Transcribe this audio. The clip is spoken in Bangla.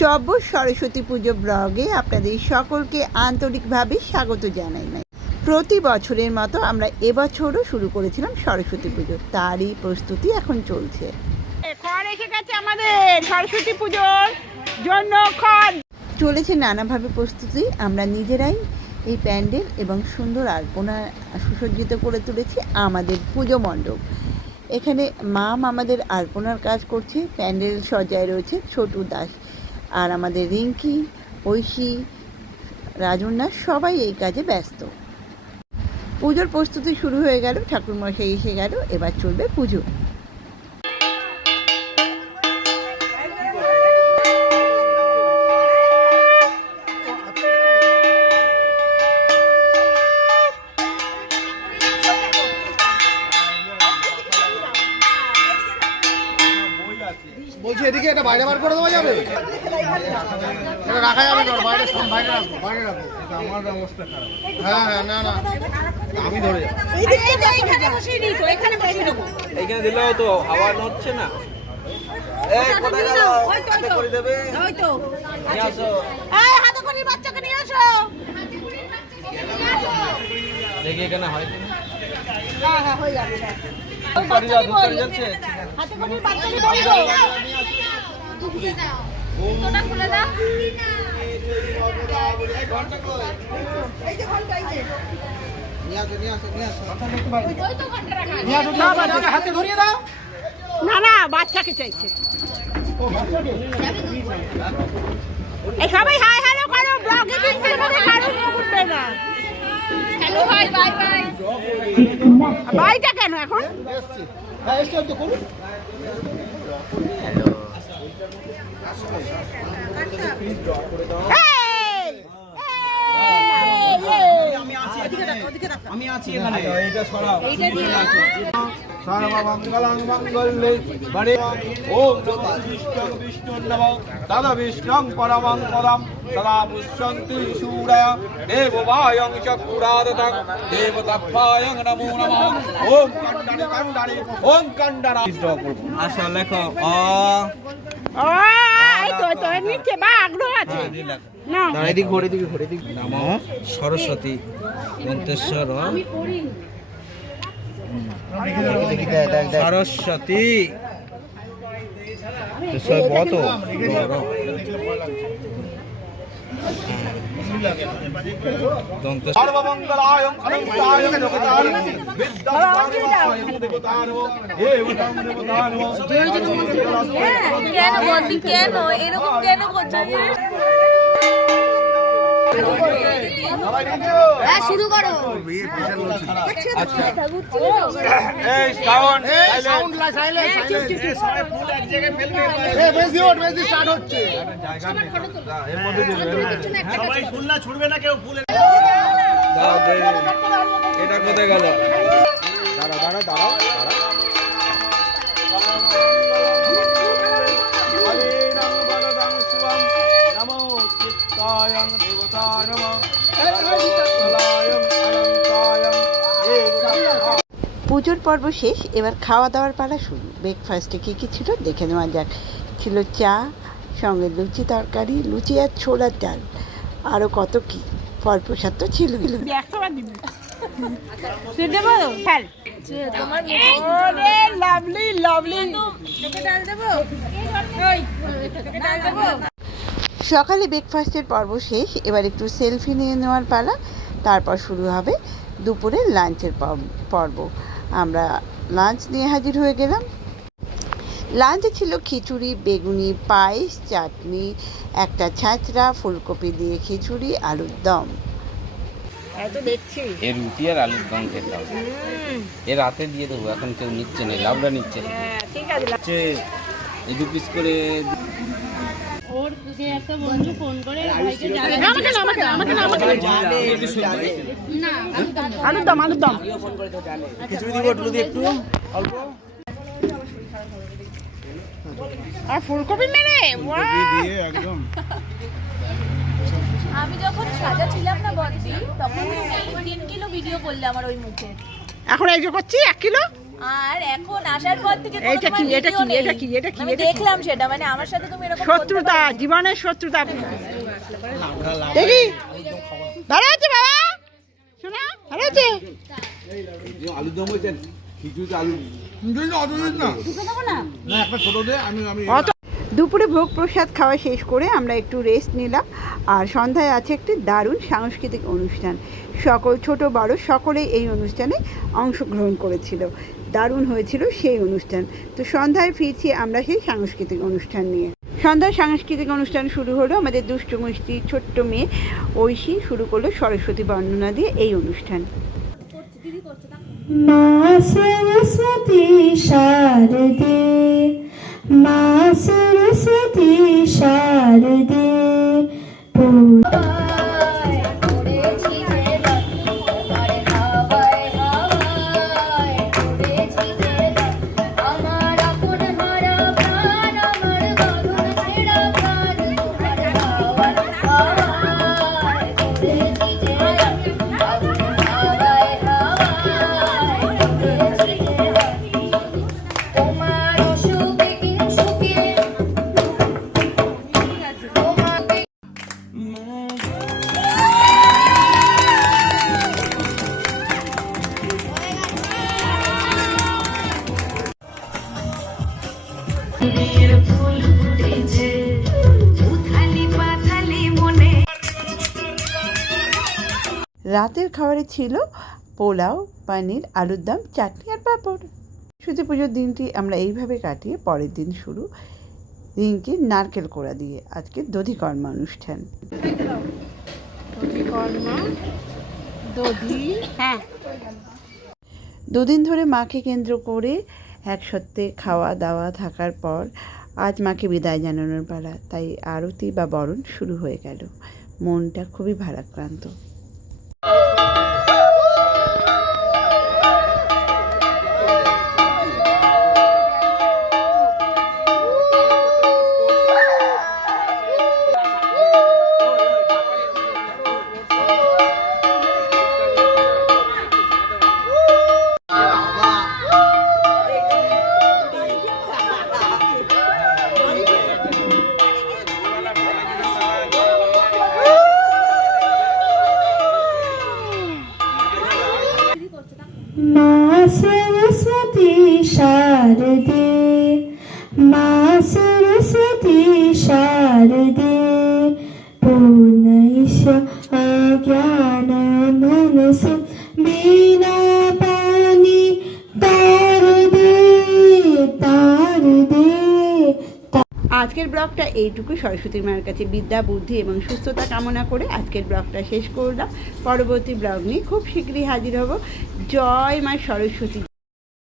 চব্বর সরস্বতী পুজো ব্লগে আপনাদের সকলকে আন্তরিকভাবে স্বাগত জানাই। প্রতি বছরের মতো আমরা এবছরও শুরু করেছিলাম সরস্বতী পুজো, তারই প্রস্তুতি এখন চলছে। খড় এসে গেছে আমাদের সরস্বতী পুজোর জন্য, খড় চলেছে নানাভাবে প্রস্তুতি। আমরা নিজেরাই এই প্যান্ডেল এবং সুন্দর আলপনা সুসজ্জিত করে তুলেছি আমাদের পুজো মণ্ডপ। এখানে মাম আমাদের আলপনার কাজ করছে, প্যান্ডেল সজায় রয়েছে ছোটু দাস, আর আমাদের রিঙ্কি, ঐশী, রাজন্যা সবাই এই কাজে ব্যস্ত। পুজোর প্রস্তুতি শুরু হয়ে গেল, ঠাকুরমশাই এসে গেল, এবার চলবে পুজো। বলছি এদিকে এটা বাইরে বার করে দেওয়া যাবে? এটা রাখা যাবে না, বাইরে সব বাইরে রাখবো, বাইরে রাখবো। আমার অবস্থা খারাপ। হ্যাঁ হ্যাঁ, না না আমি ধরে যাবো। এইখানে দিলেও তো হাওয়া হচ্ছে না। এই কোথায় গেল? হাতে করে দেবে। ওই তো নিয়ে আসো। এই হাতে করে বাচ্চাকে নিয়ে আসো। দেখি এখানে হয় কিনা। হ্যাঁ হ্যাঁ হয়ে যাবে। ওই বাচ্চাকে বল যাচ্ছে। হাতে করে বাচ্চাকে বলো। তোটা খুলে দাও। এই যে ঘন্টা এই যে। নিয়ে আসো, নিয়ে আসো, নিয়ে আসো। ওই তো ঘন্টা রাখা। নিয়ে আসো, না বাচ্চাকে হাতে ধরিয়ে দাও। না না, বাচ্চাকে চাইছে। ও বাচ্চাকে। এই সবাই হাই হ্যালো করো, ব্লগে কিন্তু মানে কারো উঠবে না। Hello hi bye bye. বাইটা কেন এখন? এসছি। হ্যাঁ এসছি তো করুন। হ্যালো। আমি আছি এখানে। এইটা সরাও। এইটা দিয়ে আসো। সর্বমঙ্গলং মঙ্গলে বরে ওম নমো বিষ্ণু বিষ্ণু নমো তদ বিষ্ণুং পরমং পদম সদা পুষ্যন্তি সূরয় দেববায়ং চক্রাদতং দেবতাভ্যায়ং নমো নমঃ ওম কণ্ডানি কণ্ডানি ওম কণ্ডনা আসো লেখো অ ও এই তো তো নিচে বা আগ্রহ আছে না। এদিকে ঘুরে দিকে ঘুরে দিকে। নমো সরস্বতী মন্তেশ্বর সরস্বতী কত সর্বমঙ্গলায় অনন্তায় জগতায় বিদ্যাস্তায় দেবতায় এবং দেবতায় কেন বলবি, কেন এরকম কেন করছিস? শুরু করো। এই সাউন্ড সাইলেন্ট সবাই ফুল এক জায়গায় ফেলবে। এই বেশি ওঠ, বেশি স্টার্ট হচ্ছে। জায়গা নেই, এর মধ্যে সবাই ফুল না ছুড়বে না কেউ ফুল। দাও দে। এটা কোথায় গেল? দাঁড়া দাঁড়া দাঁড়া নমো চিত্তায়ং দেবতায় নমঃ পুজোর পর্ব শেষ, এবার খাওয়া দাওয়ার পালা শুরু। ব্রেকফাস্টে কী কী ছিল দেখে নেওয়া যাক। ছিল চা, সঙ্গে লুচি তরকারি, লুচি আর ছোলার ডাল, আরও কত কি ফল প্রসাদ তো ছিল। সকালে ব্রেকফাস্টের পর্ব শেষ, এবার একটু সেলফি নিয়ে নেওয়ার পালা, তারপর শুরু হবে দুপুরের লাঞ্চের পর্ব। আমরা লাঞ্চ নিয়ে হাজির হয়ে গেলাম। লাঞ্চে ছিল খিচুড়ি, বেগুনি, পায়েস, চাটনি, একটা ছাঁচড়া, ফুলকপি দিয়ে খিচুড়ি, আলুর দম। এ রুটি আর আলুর দম খেতে হবে। এ রাতে দিয়ে দেবো, এখন কেউ নিচ্ছে না, লাউডা নিচ্ছে না। এই 2 পিস করে ওর একটা বন্ধু ফোন করে ভাইকে আলুর দম, আলুর দম। খিচুড়ি দিব একটু অল্প আর ফুলকপি মেরে দিয়ে একদম। আমি যখন সাজা ছিলাম না বদ্দি, তখন 3 কিলো ভিডিও করলে আমার ওই মুখে। এখন এই যে করছি 1 কিলো। আর এখন আসার পর থেকে কোনো এটা কি, তোমার এটা video কি, নেই। এটা কি, এটা কি, আমি এটা কি? দেখলাম সেটা, মানে আমার সাথে তুমি এরকম শত্রুতা, জীবনের শত্রুতা। দেখি ভালো আছে বাবা, শোনা ভালো আছে। আলুর দম হয়েছে, খিচুড়িতে আলু না একটা ছোট দে, আমি দুপুরে ভোগ প্রসাদ খাওয়া শেষ করে আমরা একটু রেস্ট নিলাম। আর সন্ধ্যায় আছে একটি দারুণ সাংস্কৃতিক অনুষ্ঠান। সকল ছোট বড় সকলেই এই অনুষ্ঠানে অংশগ্রহণ করেছিল। দারুণ হয়েছিল সেই অনুষ্ঠান। তো সন্ধ্যায় ফিরছি আমরা সেই সাংস্কৃতিক অনুষ্ঠান নিয়ে। সন্ধ্যার সাংস্কৃতিক অনুষ্ঠান শুরু হলো। আমাদের দুষ্টু মিষ্টি ছোট্ট মেয়ে ঐশী শুরু করলো সরস্বতী বর্ণনা দিয়ে এই অনুষ্ঠান। মা সরস্বতী শারদে, মা সরস্বতী শারদে রাতের খাবারে ছিল পোলাও, পনির, আলুর দম, চাটনি আর পাঁপড়। সরস্বতী পুজোর দিনটি আমরা এইভাবে কাটিয়ে পরের দিন শুরু দিনকে নারকেল কোড়া দিয়ে। আজকে দধিকর্মা অনুষ্ঠান। হ্যাঁ, দুদিন ধরে মাকে কেন্দ্র করে একসাথে খাওয়া দাওয়া থাকার পর আজ মাকে বিদায় জানানোর পালা। তাই আরতি বা বরণ শুরু হয়ে গেল। মনটা খুবই ভারাক্রান্ত। মা সরস্বতী শারদে, মা সরস্বতী শারদে পূর্ণৈষ অজ্ঞান মনস বীণা পানি তার দে, তার দে। আজকের ব্লগটা এইটুকু। সরস্বতী মায়ের কাছে বিদ্যা, বুদ্ধি এবং সুস্থতা কামনা করে আজকের ব্লগটা শেষ করলাম। পরবর্তী ব্লগ নিয়ে খুব শীঘ্রই হাজির হব। জয় মা সরস্বতী।